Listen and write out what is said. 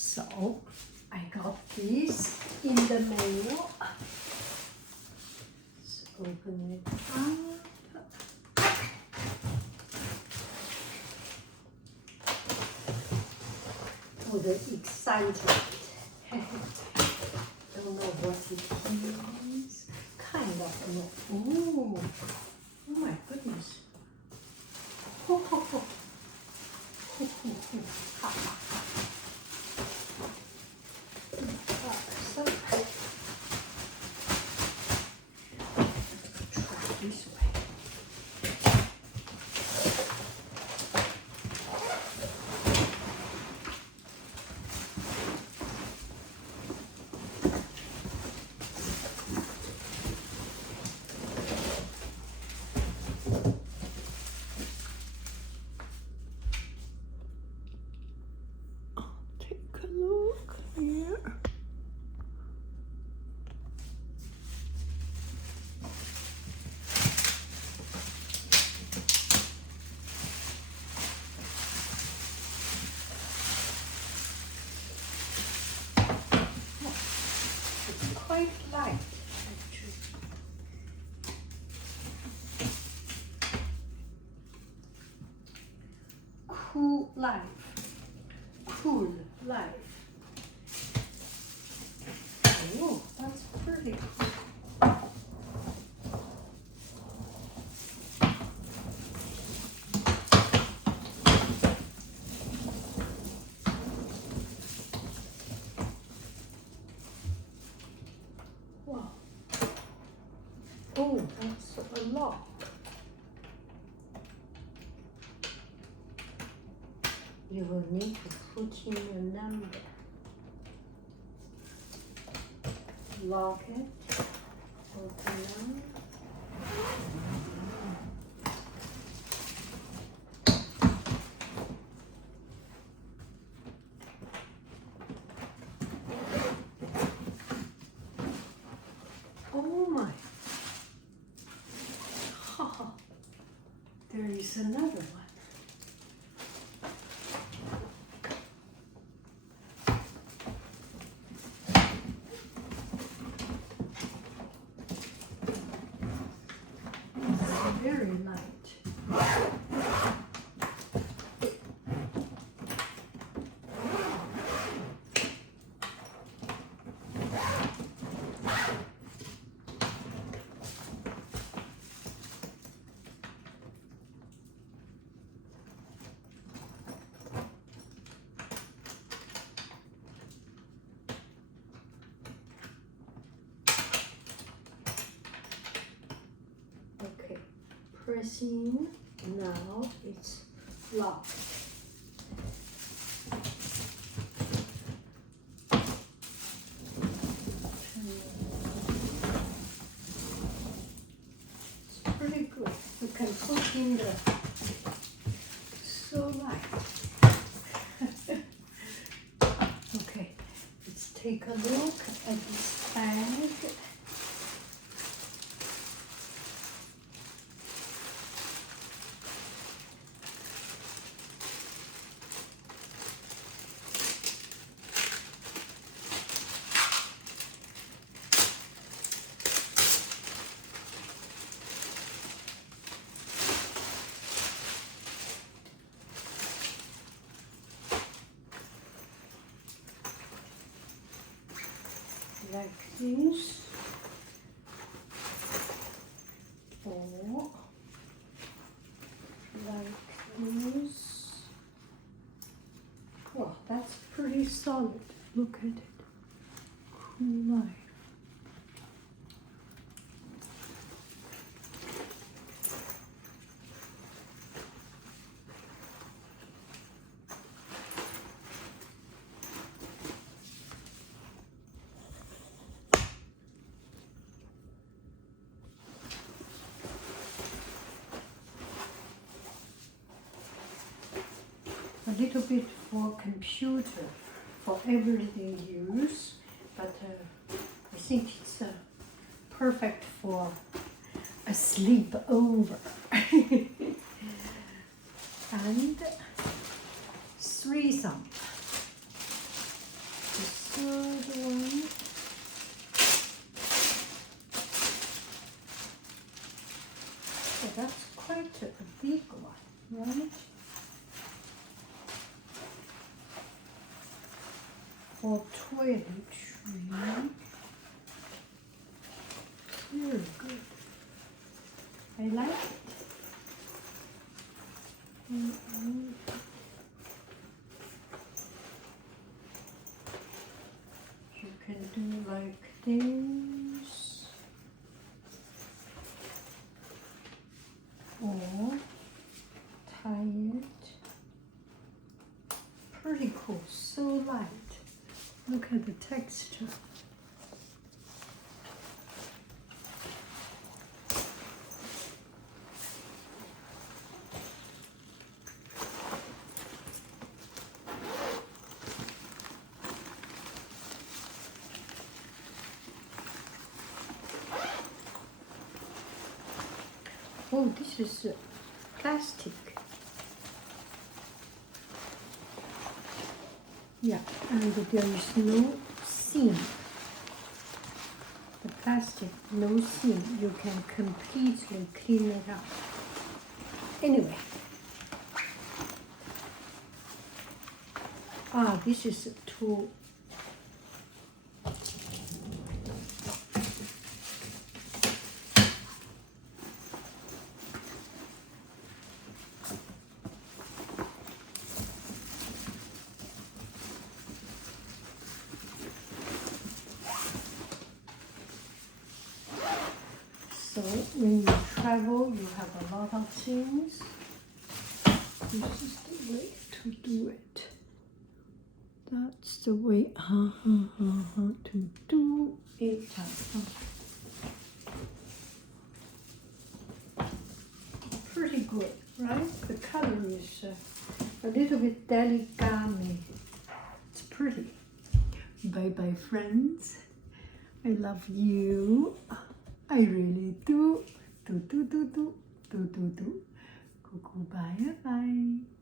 So I got this in the mail. Let's open it up. Oh, the excitement. Don't know what it is. Kind of know. Oh, oh my goodness. Ho, ho, ho. Ho, ho, ho. Ha, ha, ha. So, try this way. Take a look here. It's quite light, actually. Cool life. Cool life. Oh, that's pretty cool. Wow. Oh, that's a lot. You will need to put in your number. Lock it. Open Oh my. Ha. There is another one. Very light. Okay. Pressing, now it's locked. It's pretty good. You can put in the so light. Okay, let's take a look at this bag. Like this, or like this. Wow, that's pretty solid. Look at it. Cool life. A little bit for computer, for everyday use, but I think it's perfect for a sleepover. And threesome. for toiletry. Very good. I like it. You can do like this, or tie it. Pretty cool, so light. Look at the texture. Oh, this is plastic. Yeah, and there is no seam. The plastic, no seam. You can completely clean it up. Anyway. This is too. So when you travel, you have a lot of things. This is the way to do it. That's the way to do it. Pretty good, right? The color is a little bit delicate. It's pretty. Bye bye, friends. I love you. I really do. Do. Cuckoo, bye bye.